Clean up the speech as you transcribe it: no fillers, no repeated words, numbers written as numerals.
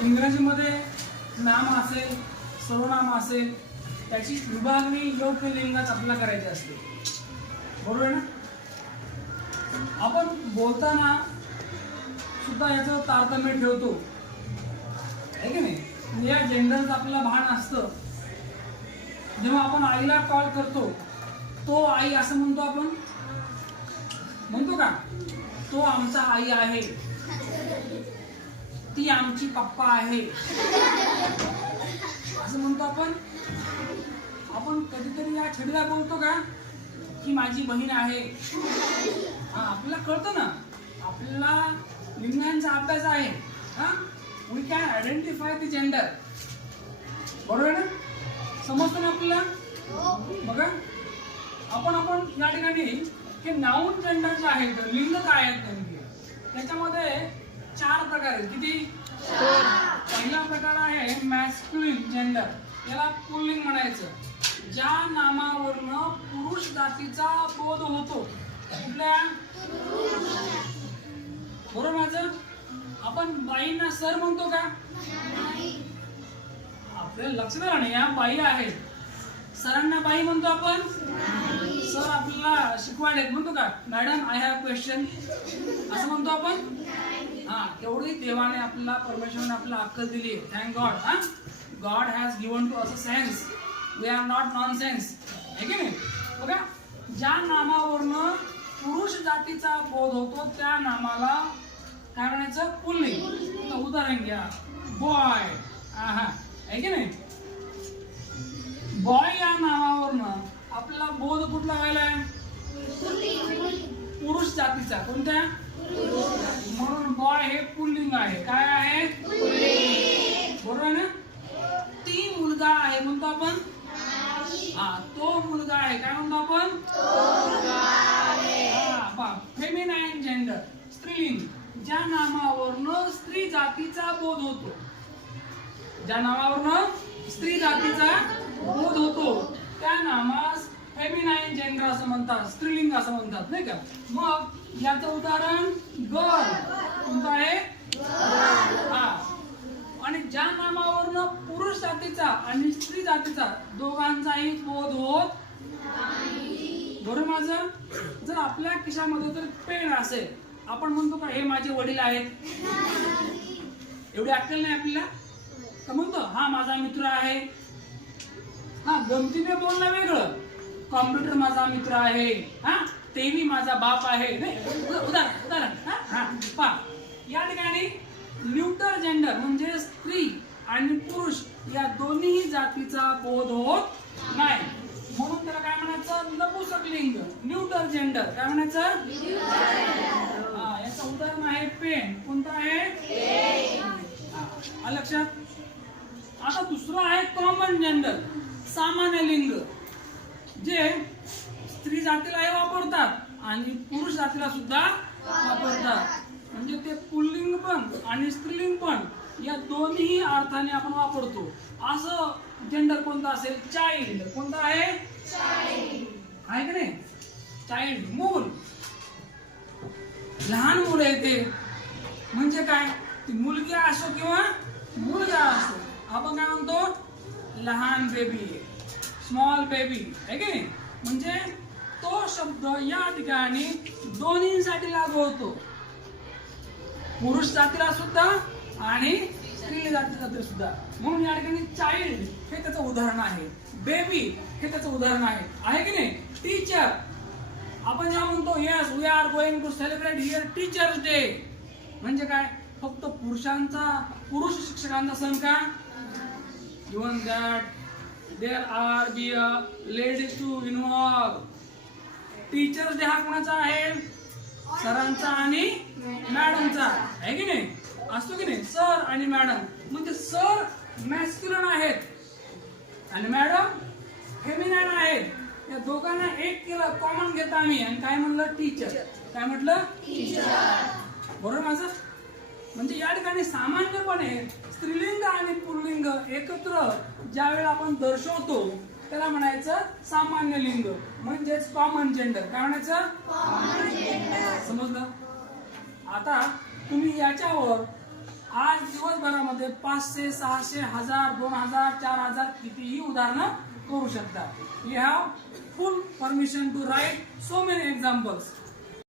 इंग्रजीमध्ये नाम असेल, सर्वनाम असेल, त्याची विभागणी योग्य लिंगात आपल्याला करायची असते. बरोबर आहे ना? आपण बोलताना सुद्धा याचं तारतम्य ठेवतो, आहे की नाही? या जेंडरचं आपल्याला भान असतं. जेव्हा आपण आईला कॉल करतो, तो आई असं म्हणतो आपण, म्हणतो का? तो आमचा आई आहे, ती आमची पप्पा आहे, असं म्हणतो आपण. आपण कधीतरी या छडीला बोलतो का की माझी बहीण आहे? हा, आपल्याला कळतं ना, आपल्याला लिंगांचा अभ्यास आहे. हा, we can identify the gender. बरोबर ना? समजतं ना आपल्याला? बघा, आपण या ठिकाणी हे नाऊन जेंडर जे आहेत, लिंग काय आहेत नेमके, त्याच्यामध्ये 4 प्रकार आहेत. किती? पहिला प्रकार आहे मॅस्क्युलिन जेंडर. याला पुल्लिंग म्हणायचं. ज्या नामावरनं पुरुष जातीचा बोध होतो. कुठल्या? बरोबर माझं? आपण बाईंना सर म्हणतो का? आपल्याला लक्षात आलं नाही, या बाई आहेत. सरांना बाई म्हणतो आपण? सर आपल्याला शिकवायला म्हणतो का मॅडम आय हॅव क्वेश्चन, असं म्हणतो आपण? हा, तेवढी देवाने आपल्याला, परमेश्वराने आपल्याला अक्कल दिली. Thank God. हा, God has given to us a sense. We are not nonsense, आहे की नाही? बघा, ज्या नामावरनं पुरुष जातीचा बोध होतो त्या नामाला काय म्हणायचं? पुल्लिंग. उदाहरण घ्या, बॉय. आहे की नाही? बॉय या नावावरनं आपल्याला बोध कुठला व्हायलाय? पुरुष जातीचा. कोणत्या? म्हणून बॉय हे पुल्लिंग आहे. काय आहे? बरोबर ना? ती मुलगा आहे म्हणतो आपण? हा, तो मुलगा आहे. काय म्हणतो आपण? फेमिनाईन जेंडर, स्त्रीलिंग. ज्या नामावरनं स्त्री जातीचा बोध होतो, ज्या नावावरनं स्त्री जातीचा बोध होतो त्या नामास फेमिनाईन जेंडर असं म्हणतात, स्त्रीलिंग असं म्हणतात, नाही का? मग याचं उदाहरण गर्ल. कोणतं आहे? हा. आणि ज्या नामावरनं पुरुष जातीचा आणि स्त्री जातीचा दोघांचाही बोध होत. बरोबर माझं? जर आपल्या खिशामध्ये जर पेन असेल, आपण म्हणतो का हे माझे वडील आहेत? एवढी अक्कल नाही आपल्याला का? म्हणतो हा माझा मित्र आहे. हा, गमतीने बोलणं वेगळं. कॉम्प्युटर माझा मित्र आहे, हा, तेही माझा बाप आहे. उदाहरण. हा, या ठिकाणी न्यूटर जेंडर म्हणजे स्त्री आणि पुरुष या दोन्ही जातीचा बोध होत नाही. म्हणून त्याला काय म्हणायचं? नपुंसकलिंग, न्यूटर जेंडर. काय म्हणायचं? याचं उदाहरण आहे पेन. कोणतं आहे? लक्षात? आता दुसरं आहे कॉमन जेंडर, सामान्य लिंग, जे स्त्री जातीलाही वापरतात आणि पुरुष जातीला सुद्धा वापरतात. म्हणजे ते पुल्लिंग पण आणि स्त्रीलिंग पण या दोन्ही अर्थाने आपण वापरतो. असं जेंडर कोणतं असेल? चाइल्ड. कोणतं आहे? आहे की नाही? चाइल्ड, मूल. लहान मुलं आहे ते. म्हणजे काय? ती मुलगी असो किंवा मुलगा असो, आपण काय म्हणतो? लहान बेबी, स्मॉल बेबी, आहे की नाही? म्हणजे तो शब्द या ठिकाणी दोन्हीसाठी लागू होतो, पुरुष जातीला सुद्धा आणि स्त्री जातीला सुद्धा. म्हणून या ठिकाणी चाइल्ड हे त्याचं उदाहरण आहे, बेबी हे त्याचं उदाहरण आहे की नाही? टीचर, आपण जेव्हा म्हणतो yes we are going to celebrate here teachers day, म्हणजे काय? फक्त पुरुष शिक्षकांचा सण का? Even that there are be a ladies to involve. Teachers day हा कोणाचा आहे? सरांचा आणि मॅडमचा, आहे की नाही? असतो की नाही? सर आणि मॅडम. म्हणजे सर मॅस्क्युलिन आहेत आणि मॅडम फेमिनाईन आहेत. या दोघांना एक केलं, कॉमन घेता आम्ही आणि काय म्हणलं? टीचर. काय म्हटलं? टीचर. बरोबर माझं? म्हणजे या ठिकाणी सामान्यपणे स्त्रीलिंग आणि पुल्लिंग एकत्र ज्यावेळेला आपण दर्शवतो त्याला म्हणायचं सामान्य लिंग, म्हणजेच कॉमन जेंडर. काय म्हणायचं? समजलं? आता तुम्ही याच्यावर आज दिवसभरामध्ये 500, 600, 1000, 2000, 4000 कितीही उदाहरणं करू शकता. You have full permission to write so many examples.